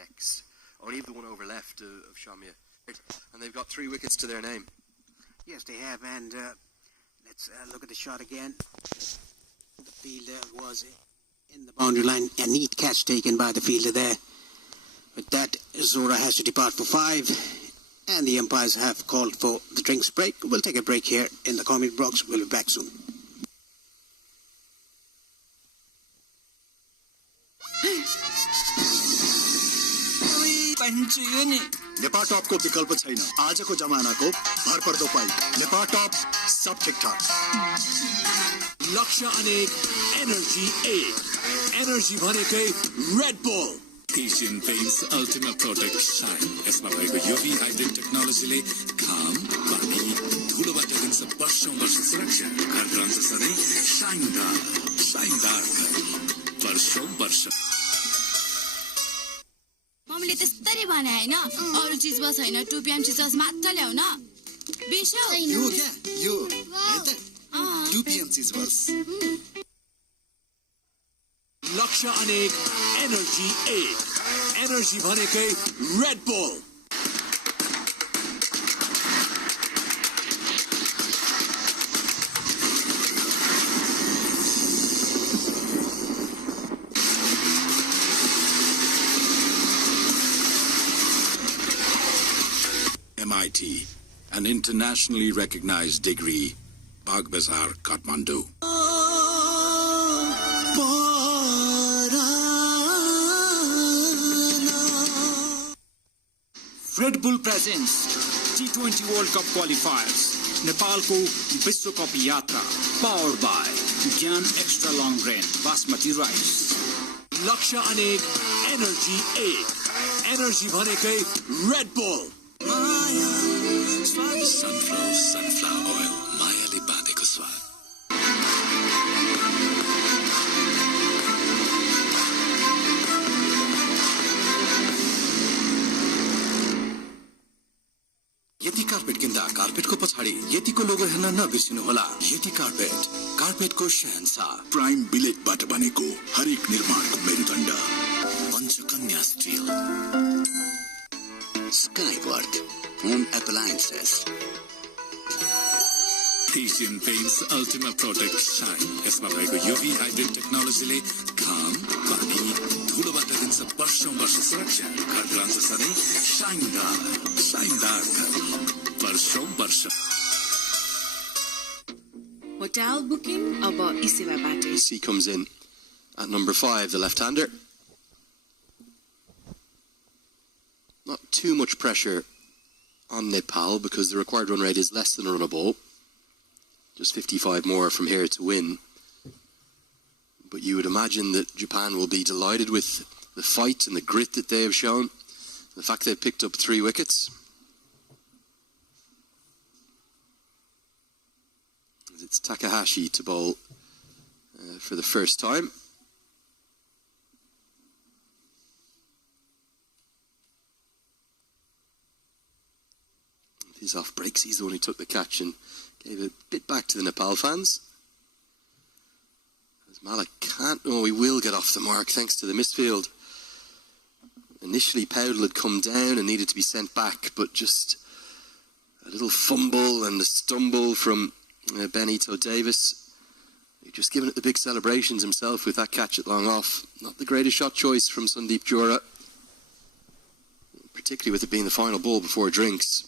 necks. Only the one over left of Shamia. And they've got 3 wickets to their name. Yes, they have, and let's look at the shot again. The fielder was in the boundary line. A neat catch taken by the fielder there. With that, Zora has to depart for 5, and the umpires have called for the drinks break. We'll take a break here in the comment box. We'll be back soon. Nepal top को विकल्प छैन आजको जमानाको भरपर्दो पाइ Nepal top सब ठिकठाक लक्ष्य अनेक energy 8 energy भनेकै red bull Asian paints ultimate protect shine यसमा भएको यूवी हाइब्रिड टेक्नोलोजीले घाम पानी धुलोबाट दिन्छ वर्षौं वर्ष सुरक्षा घर रहन्छ सधैँ शाइनदार वर्षौं वर्ष मम्मीले त्यस्तै भने हैन अरु चीज बस हैन 2 PM चीज बस मात्र ल्याउ न बेसो यो क्या यो हैन 2 PM चीज बस लक्ष्य अनेक एनर्जी 8 एनर्जी भनेकै red bull MIT, an internationally recognized degree, Bagh Bazaar, Kathmandu. Red Bull presents T20 World Cup qualifiers. Nepal ko Vishwa Cup Yatra, powered by Gyan Extra Long Grain Basmati Rice. लक्ष्य अनेक energy 8 energy भनेकै red bull Sunflower oil, मायाले बाँधेको स्वाद. यति carpet किन्दा कार्पेटको पछाडि यतिको लोगो हेर्न नबिर्सिनु होला. यति कार्पेटको शहंशाह प्राइम बिलेटबाट बनेको हरेक निर्माणको मेरुदण्ड Panchakanya steel. Skyworth Home Appliances. Asian paints ultimate protect shine यसमा भएको यूवी हाइब्रिड टेक्नोलोजीले घाम पानी धुलोबाट दिन्छ वर्षौं वर्ष सुरक्षा घर रहन्छ सधैँ शाइनदार वर्षौं वर्ष Hotel booking अब इसेवाबाट. He comes in at number 5, the left-hander. Not too much pressure on Nepal because the required run rate is less than a run a ball. Just 55 more from here to win. But you would imagine that Japan will be delighted with the fight and the grit that they have shown. The fact they've picked up 3 wickets. It's Takahashi to bowl for the first time. He's off breaks. He's the one who took the catch and gave a bit back to the Nepal fans. As Malik can't... Oh, he will get off the mark thanks to the misfield. Initially, Powell had come down and needed to be sent back, but just a little fumble and a stumble from Benito Davis. He'd just given it the big celebrations himself with that catch at long off. Not the greatest shot choice from Sandeep Jura, particularly with it being the final ball before drinks.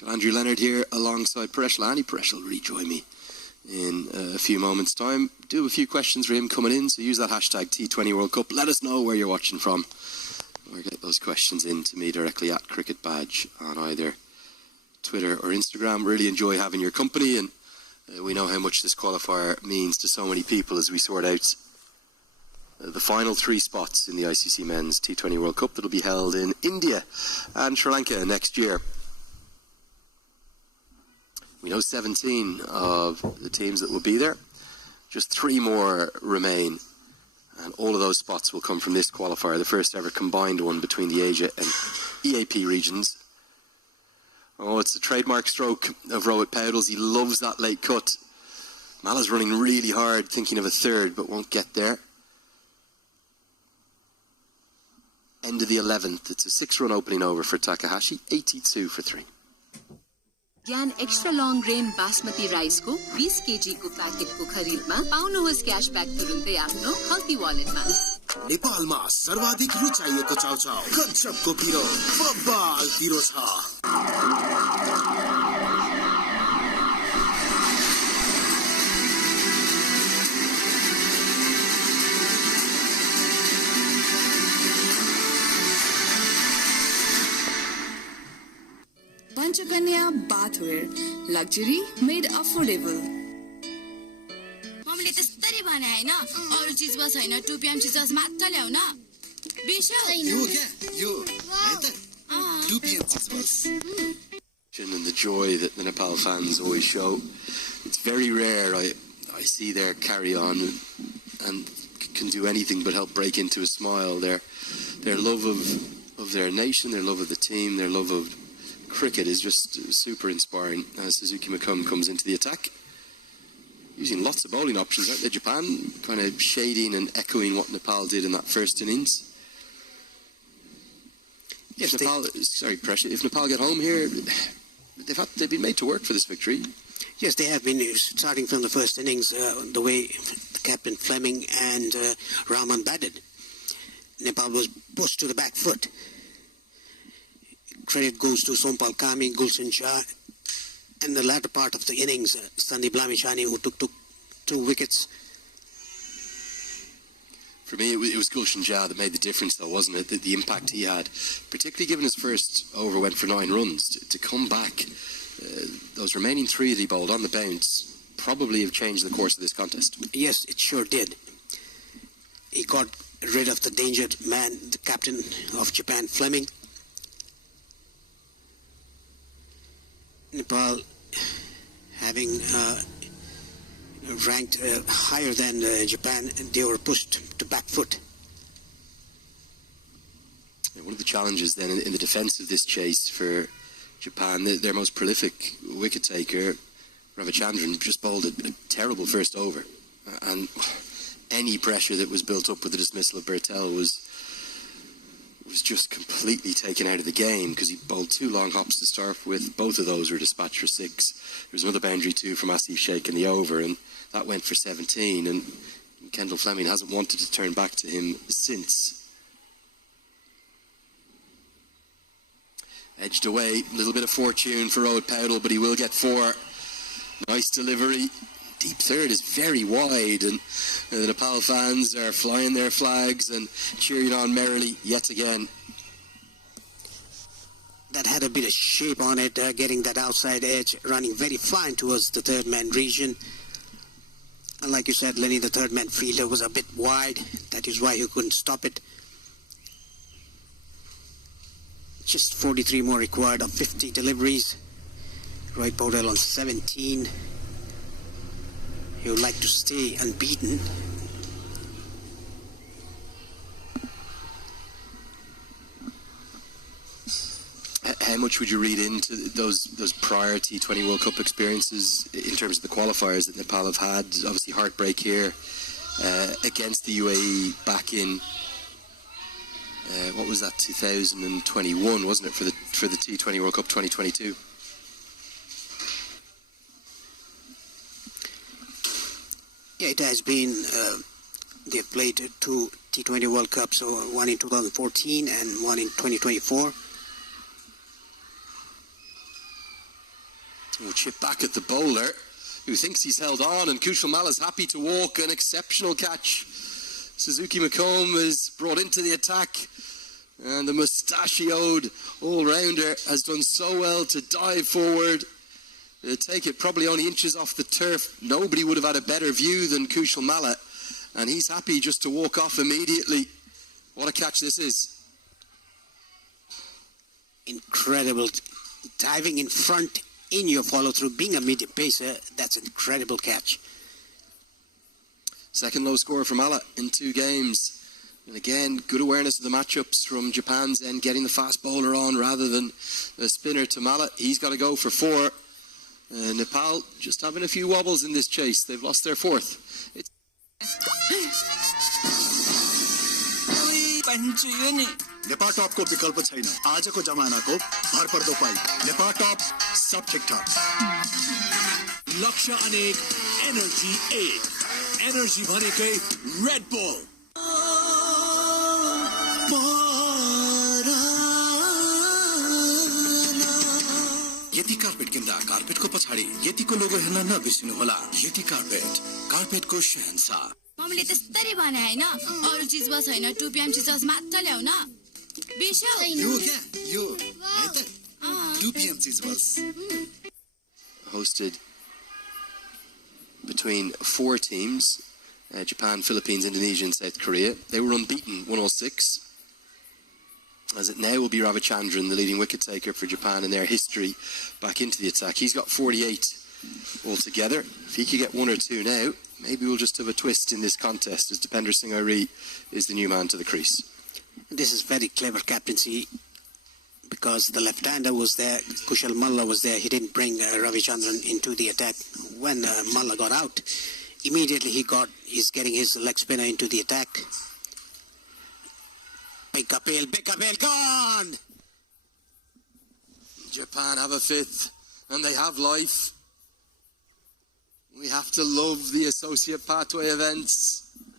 Got Andrew Leonard here alongside Paresh Lani. Paresh will rejoin me in a few moments' time. Do have a few questions for him coming in, so use that hashtag T20 World Cup. Let us know where you're watching from, or get those questions in to me directly at Cricket Badge on either Twitter or Instagram. Really enjoy having your company, and we know how much this qualifier means to so many people as we sort out the final 3 spots in the ICC Men's T20 World Cup that will be held in India and Sri Lanka next year. We know 17 of the teams that will be there. Just 3 more remain. And all of those spots will come from this qualifier, the first ever combined one between the Asia and EAP regions. Oh, it's the trademark stroke of Rohit Powdles. He loves that late cut. Mala's running really hard, thinking of a third, but won't get there. the 11th. It's a 6-run opening over for Takahashi, 82 for 3. Gyan extra long grain basmati राइसको 20 KG को प्याकेटको खरिदमा पाउनुहोस् क्याशब्याक तुरुन्तै आफ्नो healthy वालेटमा। नेपालमा सर्वाधिक रुचाइएको चाउचाउ गजबको पिरो बब्बाल पिरो छ। Panchakanya bathware, luxury made affordable. मम्मीले त्यस्तरी भने हैन अरु चीज बस हैन 2 PM चीज मात्र ल्याउन बेसा यो क्या यो हैन त 2 PM बस। And the joy that the Nepal fans always show. It's very rare I see their carry on and can do anything but help break into a smile. Their love of their nation, their love of the team, their love of cricket is just super inspiring. Suzuki Makum comes into the attack, using lots of bowling options, aren't they? Japan kind of shading and echoing what Nepal did in that first innings. If Nepal get home here, they've been made to work for this victory. Yes, they have been starting from the first innings, the way the captain Fleming and Rahman batted. Nepal was pushed to the back foot. Credit goes to Sompal Kami, Gulshan Shah, and the latter part of the innings, Sandeep Lamishani, who took 2 wickets. For me, it was Gulshan Shah that made the difference, though, wasn't it? The impact he had, particularly given his first over went for 9 runs, to come back. Those remaining 3 that he bowled on the bounce probably have changed the course of this contest. Yes, it sure did. He got rid of the dangered man, the captain of Japan, Fleming. Nepal, having ranked higher than Japan, they were pushed to back foot. One of the challenges then in the defence of this chase for Japan, their most prolific wicket taker, Ravichandran, just bowled a terrible first over. And any pressure that was built up with the dismissal of Bertel was just completely taken out of the game because he bowled 2 long hops to start with. Both of those were dispatched for 6. There was another boundary too from Asif Sheikh in the over, and that went for 17. And Kendall Fleming hasn't wanted to turn back to him since. Edged away, a little bit of fortune for Rohit Powdell, but he will get 4. Nice delivery. Deep third is very wide, and the Nepal fans are flying their flags and cheering on merrily yet again. That had a bit of shape on it, getting that outside edge, running very fine towards the third man region. And like you said, Lenny, the third man fielder was a bit wide. That is why he couldn't stop it. Just 43 more required of 50 deliveries. Rohit Powdell on 17. He would like to stay unbeaten. How much would you read into those prior T20 World Cup experiences in terms of the qualifiers that Nepal have had? Obviously heartbreak here against the UAE back in what was that, 2021, wasn't it, for the T20 World Cup 2022? Yeah, it has been. They've played 2 T20 World Cups, so one in 2014 and one in 2024. We'll chip back at the bowler, who thinks he's held on, and Kushal Mala's happy to walk. An exceptional catch. Suzuki Macomb is brought into the attack, and the mustachioed all-rounder has done so well to dive forward. Take it probably only inches off the turf. Nobody would have had a better view than Kushal Mala, and he's happy just to walk off immediately. What a catch this is. Incredible. Diving in front in your follow-through, being a medium pacer, that's an incredible catch. Second low score for Mala in 2 games. And again, good awareness of the matchups from Japan's end, getting the fast bowler on rather than a spinner to Mala. He's got to go for 4. Nepal just having a few wobbles in this chase. They've lost their 4th. पाइन्छु यो नि नेपाल टपको विकल्प छैन आजको जमानाको भरपर्दो पाइ नेपाल टप सब ठिकठाक लक्ष्य अनेक energy एक एनर्जी भनेकै रेड बुल यति कार्पेट किन्दा कार्पेटको पछाडि यतिको लोगो हेर्न नबिर्सिनुहोला यति कार्पेट कार्पेटको शहंशाह मम्मीले त्यस्तरी भने हैन अरु चीज बस हैन 2 PM चिज मात्र ल्याउ न बिर्स्यौ यो क्या यो है त 2 PM चीज बस hosted between 4 teams, Japan, Philippines, Indonesia and South Korea. They were unbeaten 106. As it now will be Ravichandran, the leading wicket taker for Japan in their history, back into the attack. He's got 48 altogether. If he could get 1 or 2 now, maybe we'll just have a twist in this contest as Dipender Singh Airi is the new man to the crease. This is very clever captaincy because the left-hander was there, Kushal Malla was there. He didn't bring Ravichandran into the attack. When Malla got out, immediately he's getting his leg spinner into the attack. Big appeal, gone! Japan have a 5th and they have life. We have to love the associate pathway events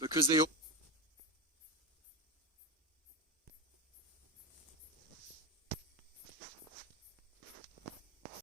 because they